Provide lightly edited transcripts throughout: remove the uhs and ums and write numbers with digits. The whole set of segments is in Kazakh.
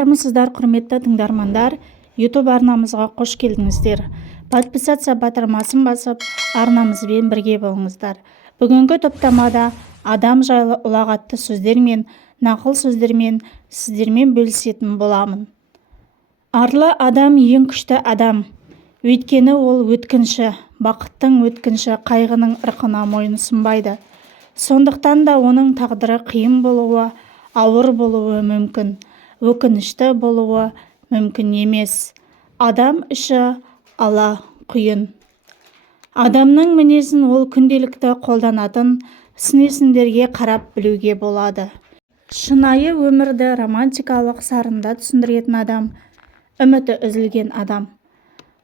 армысыздар, құрметті тыңдармандар. YouTube арнамызға қош келдіңіздер. Подписаться батырмасын басып, арнамызбен бірге болыңыздар. Бүгінгі топтамада адам жайлы ұлағатты сөздермен, нақыл сөздермен сіздермен бөлісетін боламын. Арлы адам ең күшті адам. Өйткені ол өткінші, бақыттың өткінші, қайғының ырқына мойынсынбайды. Сондықтан да оның тағдыры қиын болуы, ауыр болуы мүмкін, өкінішті болуы мүмкін емес. Адам іші ала құйын. Адамның мінезін ол күнделікті қолданатын сын-есімдерге қарап білуге болады. Шынайы өмірді романтикалық сарында түсіндіретін адам, үміті үзілген адам.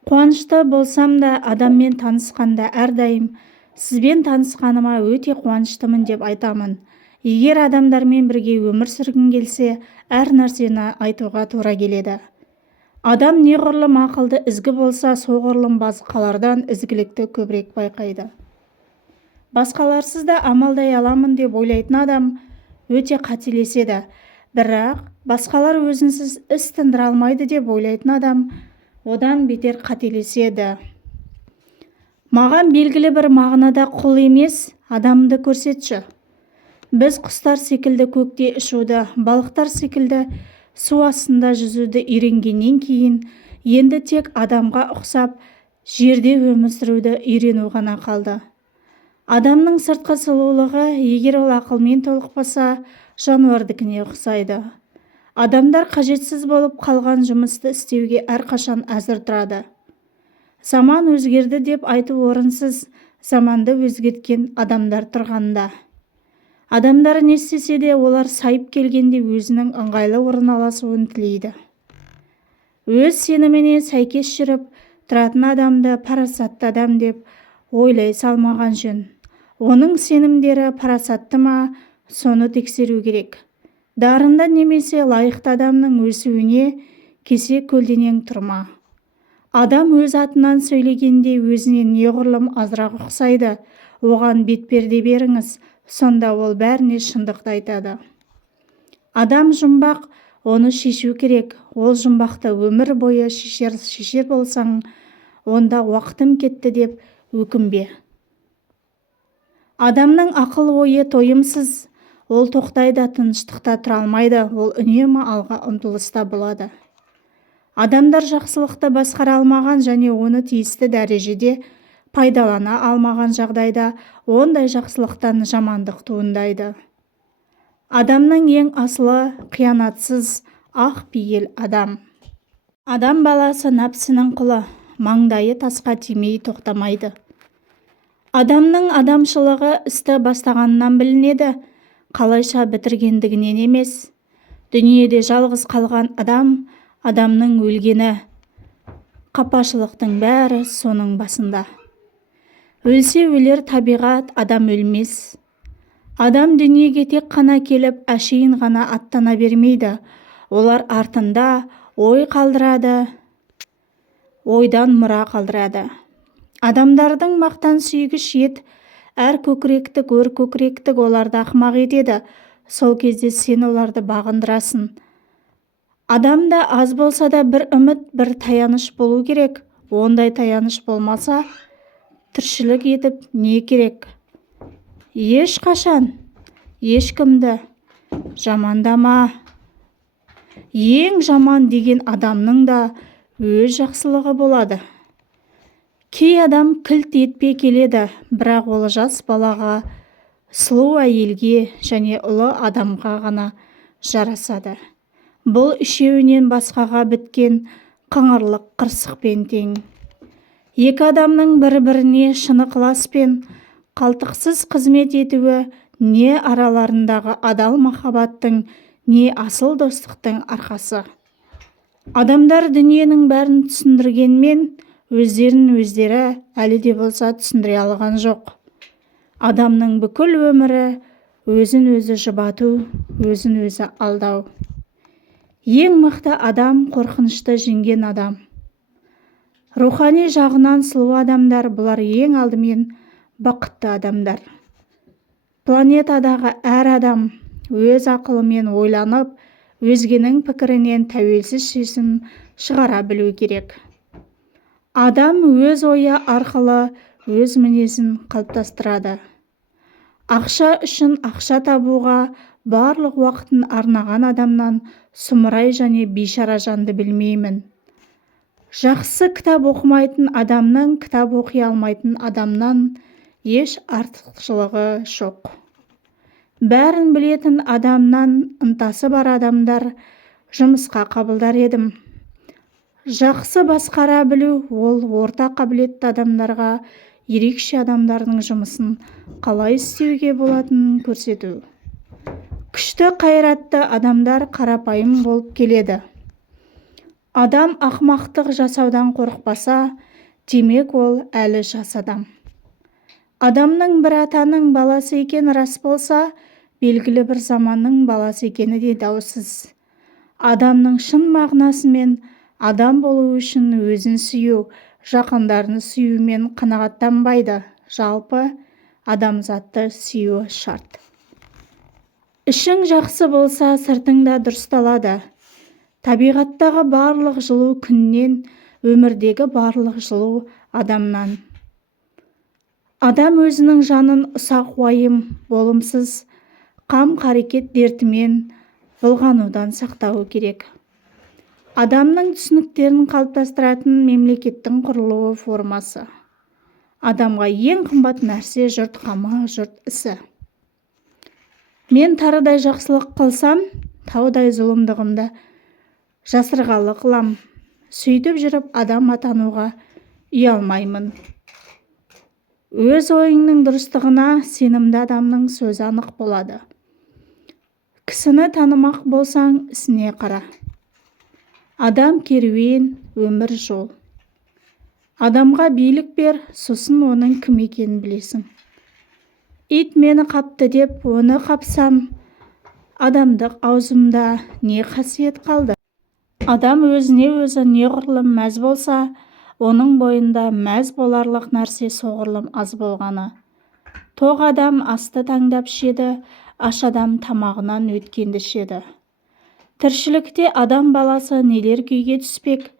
Қуанышты болсам да, адаммен танысқанда әрдайым сізбен танысқаныма өте қуаныштымын деп айтамын. Егер адамдармен бірге өмір сүргім келсе, әр нәрсені айтуға тура келеді. Адам неғұрлым ақылды ізгі болса, соғұрлым басқалардан ізгілікті көбірек байқайды. Басқаларсыз да амалдай аламын деп ойлайтын адам өте қателеседі. Бірақ басқалар өзінсіз іс тындыра алмайды деп ойлайтын адам одан бетер қателеседі. Маған белгілі бір мағынада құл емес, адамды көрсетші. Біз құстар секілді көкте ұшуды, балықтар секілді су астында жүзуді үйренгеннен кейін, енді тек адамға ұқсап, жерде өмір сүруді үйрену ғана қалды. Адамның сыртқы сұлулығы, егер ол ақылмен толықпаса, жануардікіне ұқсайды. Адамдар қажетсіз болып қалған жұмысты істеуге әрқашан әзір тұрады. Заман өзгерді деп айту орынсыз, заманды өзгерткен адамдар тұрғанда. Адамдар не істесе де, олар сайып келгенде өзінің ыңғайлы орналасуын тілейді. Өз сеніміне сәйкес жүріп тұратын адамды парасатты адам деп ойлай салмаған жөн. Оның сенімдері парасатты ма, соны тексеру керек. Дарынды немесе лайықты адамның өсуіне кесе көлденең тұрма. Адам өз атынан сөйлегенде өзіне неғұрлым азырақ ұқсайды, оған бетперде беріңіз, сонда ол бәріне шындықты айтады. Адам жұмбақ, оны шешу керек. Ол жұмбақты өмір бойы шешер болсаң, онда уақытым кетті деп өкінбе. Адамның ақыл ойы тойымсыз, ол тоқтайда, тыныштықта тұра алмайды, ол үнемі алға ұмтылыста болады. Адамдар жақсылықты басқара алмаған және оны тиісті дәрежеде пайдалана алмаған жағдайда, ондай жақсылықтан жамандық туындайды. Адамның ең асылы қиянатсыз, ақ пейіл адам. Адам баласы нәпсінің құлы, маңдайы тасқа тимей тоқтамайды. Адамның адамшылығы істі бастағаннан білінеді, қалайша бітіргендігінен емес. Дүниеде жалғыз қалған адам, адамның өлгені. Қапашылықтың бәрі соның басында. Өлсе өлер табиғат, адам өлмес. Адам дүниеге тек қана келіп, әшейін ғана аттана бермейді. Олар артында ой қалдырады, ойдан мұра қалдырады. Адамдардың мақтан сүйгіш ет, әр көкіректік, өр көкіректік оларды ақымақ етеді. Сол кезде сен оларды бағындырасың. Адамда аз болса да бір үміт, бір таяныш болу керек. Ондай таяныш болмаса, тіршілік етіп не керек? Ешқашан ешкімді жамандама. Ең жаман деген адамның да өз жақсылығы болады. Кей адам кілт етпей келеді, бірақ ол жас балаға, сұлу әйелге және ұлы адамға ғана жарасады. Бұл үшеуінен басқаға біткен қыңырлық қырсықпен тең. Екі адамның бір-біріне шын ықыласпен, қалтықсыз қызмет етуі не араларындағы адал махаббаттың, не асыл достықтың арқасы. Адамдар дүниенің бәрін түсіндіргенмен, өздерін өздері әлі де болса түсіндіре алған жоқ. Адамның бүкіл өмірі өзін өзі жұбату, өзін өзі алдау. Ең мықты адам қорқынышты жеңген адам. Рухани жағынан сұлу адамдар, бұлар ең алдымен бақытты адамдар. Планетадағы әр адам өз ақылымен ойланып, өзгенің пікірінен тәуелсіз шешім шығара білу керек. Адам өз ойы арқылы өз мінезін қалыптастырады. Ақша үшін ақша табуға барлық уақытын арнаған адамнан сұмырай және бейшара жанды білмеймін. Жақсы кітап оқымайтын адамның кітап оқи алмайтын адамнан еш артықшылығы жоқ. Бәрін білетін адамнан ынтасы бар адамдар жұмысқа қабылдар едім. Жақсы басқара білу ол орта қабілетті адамдарға ерекше адамдардың жұмысын қалай істеуге болатынын көрсету. Күшті қайратты адамдар қарапайым болып келеді. Адам ақмақтық жасаудан қорықпаса, демек ол әлі жас адам. Адамның бір атаның баласы екені рас болса, белгілі бір заманның баласы екені де даусыз. Адамның шын мағынасымен адам болу үшін өзін сүю, жақындарын сүюмен қанағаттанбайды. Жалпы адамзатты сүюі шарт. Ішің жақсы болса, сыртың да дұрысталады. Табиғаттағы барлық жылу күннен, өмірдегі барлық жылу адамнан. Адам өзінің жанын ұсақ уайым, болымсыз, қам-қарекет дертімен былғанудан сақтауы керек. Адамның түсініктерін қалыптастыратын мемлекеттің құрылуы формасы. Адамға ең қымбат нәрсе жұрт қамы, жұрт ісі. Мен тарыдай жақсылық қылсам, таудай зұлымдығымды жасырғалы қылам. Сөйтіп жүріп адам атануға ұялмаймын. Өз ойыңның дұрыстығына сенімді адамның сөзі анық болады. Кісіні танымақ болсаң, ісіне қара. Адам керуен, өмір жол. Адамға билік бер, сосын оның кім екенін білесің. Ит мені қапты деп, оны қапсам, адамдық аузымда не қасиет қалды? Адам өзіне өзі неғұрлым мәз болса, оның бойында мәз боларлық нәрсе соғұрлым аз болғаны. Тоқ адам асты таңдап шеді, аш адам тамағынан өткенді шеді. Тіршілікте адам баласы нелер күйге түспек,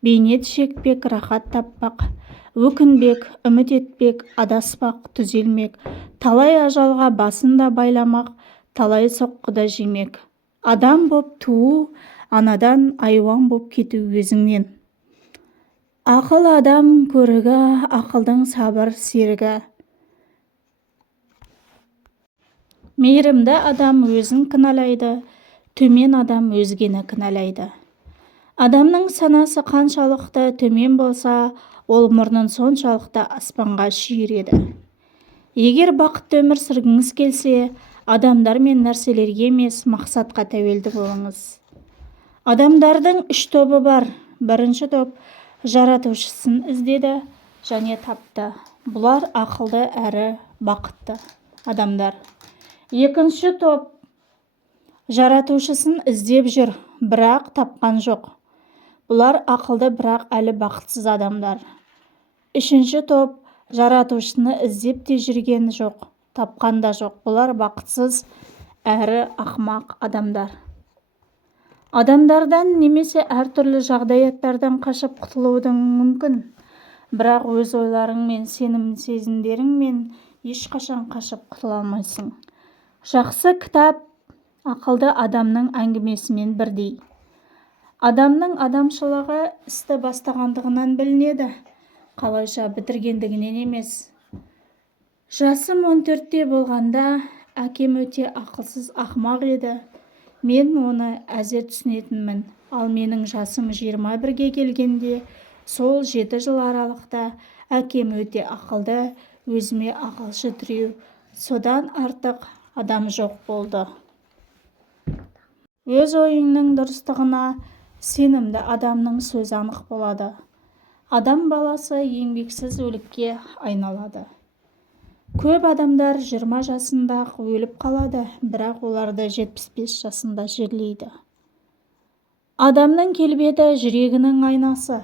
бейнет шекпек, рахат таппақ, өкінбек, үміт етпек, адаспақ, түзелмек, талай ажалға басын да байламақ, талай соққыда жемек. Адам боп туу, анадан айуан боп кету өзіңнен. Ақыл адам көрігі, ақылдың сабыр серігі. Мейірімді адам өзін кінәлайды, төмен адам өзгені кінәлайды. Адамның санасы қаншалықты төмен болса, ол мұрнын соншалықты аспанға шүйіреді. Егер бақытты өмір сүргіңіз келсе, адамдар мен нәрселерге емес, мақсатқа тәуелді болыңыз. Адамдардың 3 тобы бар. Бірінші топ жаратушысын іздеді және тапты. Бұлар ақылды әрі бақытты адамдар. Екінші топ жаратушысын іздеп жүр, бірақ тапқан жоқ. Бұлар ақылды, бірақ әлі бақытсыз адамдар. Үшінші топ жаратушыны іздеп те жүрген жоқ, тапқан да жоқ. Бұлар бақытсыз әрі ақымақ адамдар. Адамдардан немесе әртүрлі жағдаяттардан қашып құтылудың мүмкін, бірақ өз ойларың мен сезімдерің мен ешқашан қашып құтыла алмайсың. Жақсы кітап ақылды адамның әңгімесімен бірдей. Адамның адамшылығы істі бастағандығынан білінеді, қалайша бітіргендігінен емес. Жасым 14-те болғанда әкем өте ақылсыз ақымақ еді. Мен оны әзер түсінетінмін. Ал менің жасым 21-ге келгенде, сол 7 жыл аралықта әкем өте ақылды, өзіме ақылшы тіреу, содан артық адам жоқ болды. Өз ойыңның дұрыстығына сенімді адамның сөзі анық болады. Адам баласы еңбексіз өлікке айналады. Көп адамдар 20 жасында өліп қалады, бірақ оларды 75 жасында жерлейді. Адамның келбеті жүрегінің айнасы.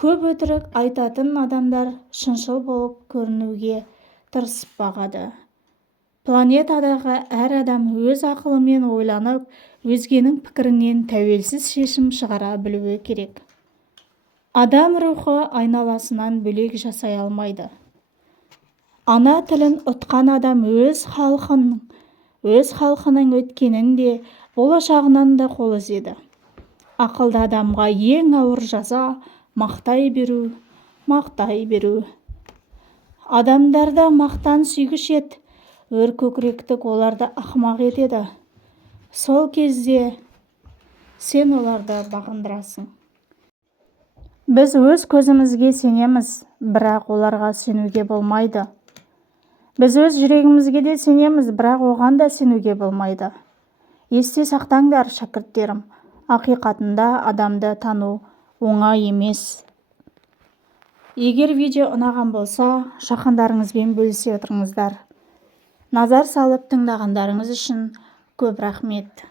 Көп өтірік айтатын адамдар шыншыл болып көрінуге тырысып бағады. Планетадағы әр адам өз ақылымен ойланып, өзгенің пікірінен тәуелсіз шешім шығара білуі керек. Адам рухы айналасынан бөлек жасай алмайды. Ана тілін ұтқан адам өз халқының өткенін де, болашағынан да қол үзеді. Ақылды адамға ең ауыр жаза мақтай беру. Адамдарда мақтан сүйгіш ет, өр көкіректік оларды ақымақ етеді. Сол кезде сен оларды бағындырасың. Біз өз көзімізге сенеміз, бірақ оларға сенуге болмайды. Біз өз жүрегімізге де сенеміз, бірақ оған да сенуге болмайды. Есте сақтаңдар, шәкірттерім, ақиқатында адамды тану оңай емес. Егер видео ұнаған болса, жақындарыңызбен бөлісе отырыңыздар. Назар салып тыңдағандарыңыз үшін көп рахмет.